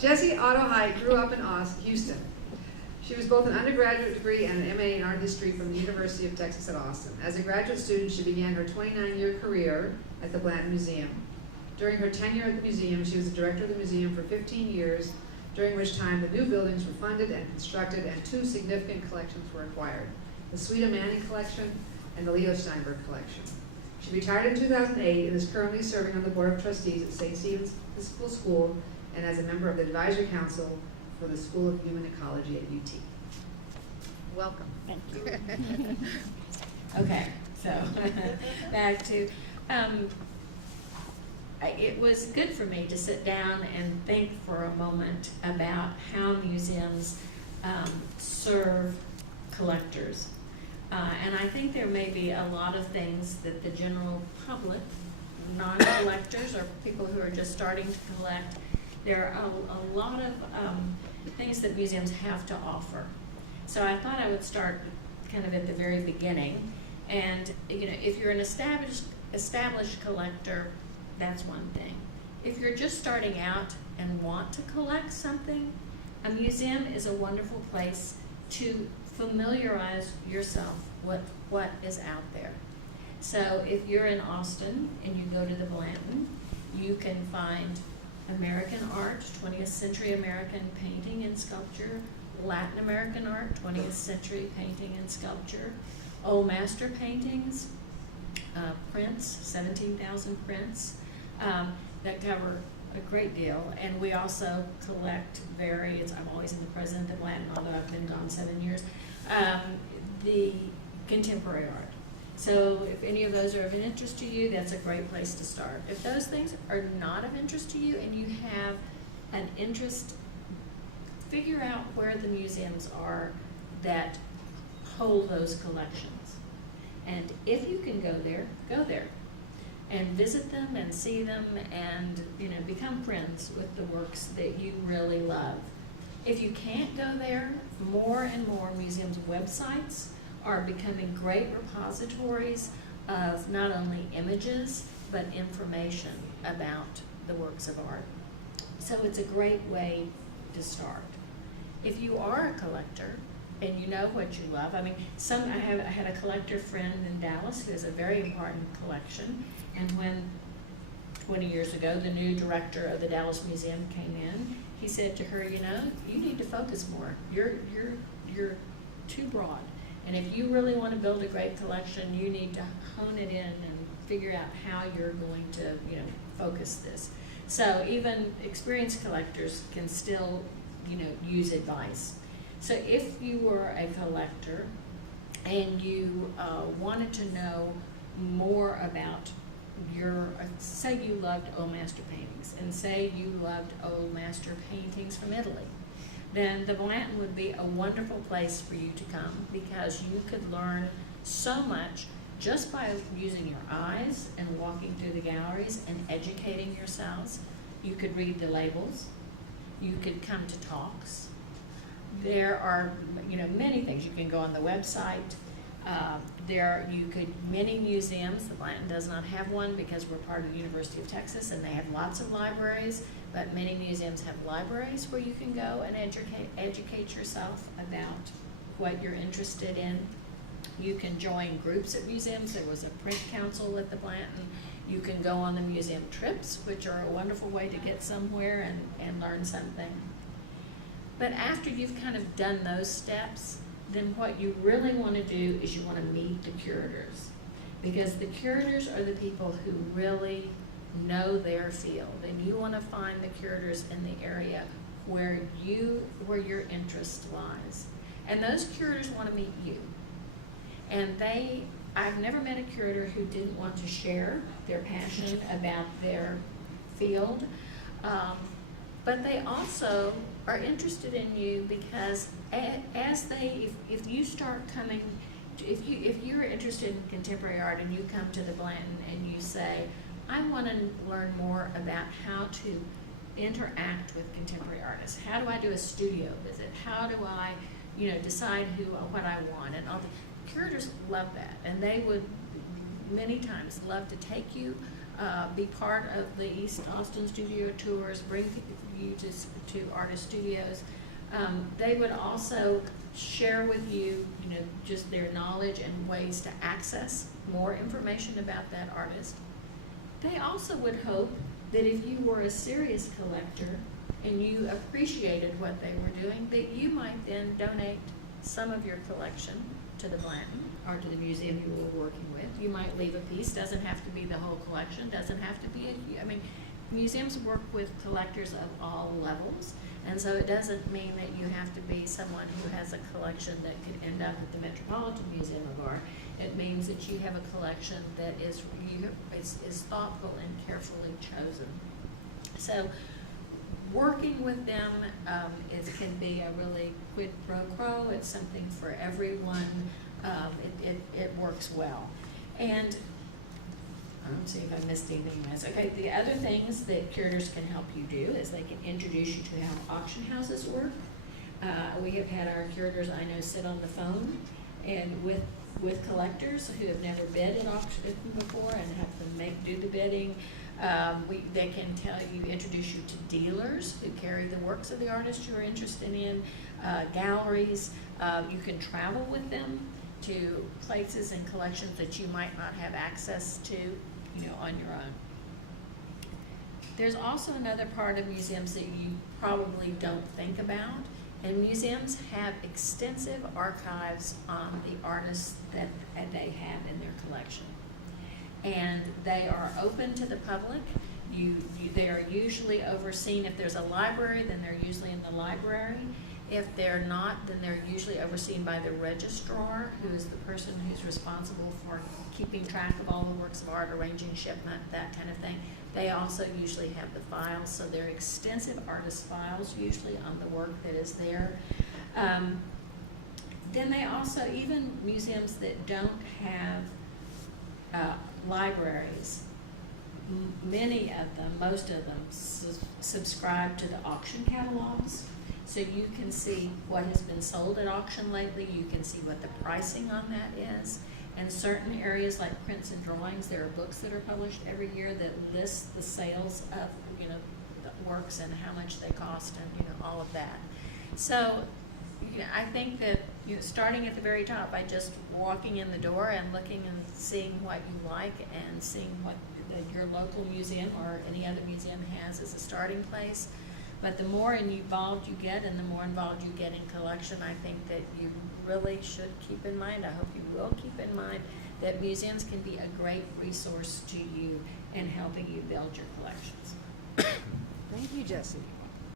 Jessie Otto Hite grew up in Houston. She was both an undergraduate degree and an MA in art history from the University of Texas at Austin. As a graduate student, she began her 29-year career at the Blanton Museum. During her tenure at the museum, she was the director of the museum for 15 years, during which time the new buildings were funded and constructed and 2 significant collections were acquired, the Sweda Manning Collection and the Leo Steinberg Collection. She retired in 2008 and is currently serving on the Board of Trustees at St. Stephen's Physical School and as a member of the Advisory Council for the School of Human Ecology at UT. Welcome. Thank you. Okay, so back to, it was good for me to sit down and think for a moment about how museums serve collectors. And I think there may be a lot of things that the general public, non-collectors or people who are just starting to collect, there are a lot of things that museums have to offer. So I thought I would start kind of at the very beginning. And you know, if you're an established collector, that's one thing. If you're just starting out and want to collect something, a museum is a wonderful place to familiarize yourself with what is out there. So if you're in Austin and you go to the Blanton, you can find American art, 20th century American painting and sculpture, Latin American art, 20th century painting and sculpture, old master paintings, prints, 17,000 prints that cover a great deal. And we also collect I'm always in the president of the Blanton, although I've been gone 7 years, the contemporary art. So if any of those are of interest to you, that's a great place to start. If those things are not of interest to you and you have an interest, figure out where the museums are that hold those collections. And if you can go there and visit them and see them and become friends with the works that you really love. If you can't go there, more and more museums' websites are becoming great repositories of not only images, but information about the works of art. So it's a great way to start. If you are a collector and you know what you love, I had a collector friend in Dallas who has a very important collection, and when 20 years ago the new director of the Dallas Museum came in, he said to her, you need to focus more. You're too broad. And if you really want to build a great collection, you need to hone it in and figure out how you're going to, focus this. So even experienced collectors can still, use advice. So if you were a collector and you wanted to know more about say you loved old master paintings, and say you loved old master paintings from Italy, then the Blanton would be a wonderful place for you to come, because you could learn so much just by using your eyes and walking through the galleries and educating yourselves. You could read the labels. You could come to talks. There are, many things. You can go on the website. Many museums, the Blanton does not have one because we're part of the University of Texas and they have lots of libraries, but many museums have libraries where you can go and educate yourself about what you're interested in. You can join groups at museums. There was a print council at the Blanton. You can go on the museum trips, which are a wonderful way to get somewhere and learn something. But after you've kind of done those steps, then what you really want to do is you want to meet the curators, because the curators are the people who really know their field, and you want to find the curators in the area where your interest lies. And those curators want to meet you. And I've never met a curator who didn't want to share their passion about their field, but they also are interested in you because if you start coming, if you're interested in contemporary art and you come to the Blanton and you say, I want to learn more about how to interact with contemporary artists. How do I do a studio visit? How do I, decide what I want? And all the curators love that, and they would many times love to take you be part of the East Austin studio tours, bring you to artist studios. They would also share with you, just their knowledge and ways to access more information about that artist. They also would hope that if you were a serious collector and you appreciated what they were doing, that you might then donate some of your collection to the Blanton or to the museum you were working with. You might leave a piece, doesn't have to be the whole collection, doesn't have to be museums work with collectors of all levels, and so it doesn't mean that you have to be someone who has a collection that could end up at the Metropolitan Museum of Art. It means that you have a collection that is thoughtful and carefully chosen. So working with them can be a really quid pro quo. It's something for everyone. It works well. And let's see if I missed anything else. Okay, the other things that curators can help you do is they can introduce you to how auction houses work. We have had our curators, I know, sit on the phone and with collectors who have never bid at auction before and have them do the bidding. They can introduce you to dealers who carry the works of the artist you're interested in, galleries. You can travel with them to places and collections that you might not have access to, on your own. There's also another part of museums that you probably don't think about, and museums have extensive archives on the artists that they have in their collection. And they are open to the public. They are usually overseen. If there's a library, then they're usually in the library. If they're not, then they're usually overseen by the registrar, who is the person who's responsible for keeping track of all the works of art, arranging shipment, that kind of thing. They also usually have the files, so they're extensive artist files usually on the work that is there. Then they also, even museums that don't have libraries, many of them, most of them, subscribe to the auction catalogs. So you can see what has been sold at auction lately. You can see what the pricing on that is. And certain areas like prints and drawings, there are books that are published every year that list the sales of the works and how much they cost and all of that. So I think that starting at the very top by just walking in the door and looking and seeing what you like and seeing what your local museum or any other museum has as a starting place. But the more involved you get and the more involved you get in collection, I think that you really should keep in mind, I hope you will keep in mind, that museums can be a great resource to you in helping you build your collections. Thank you, Jessie.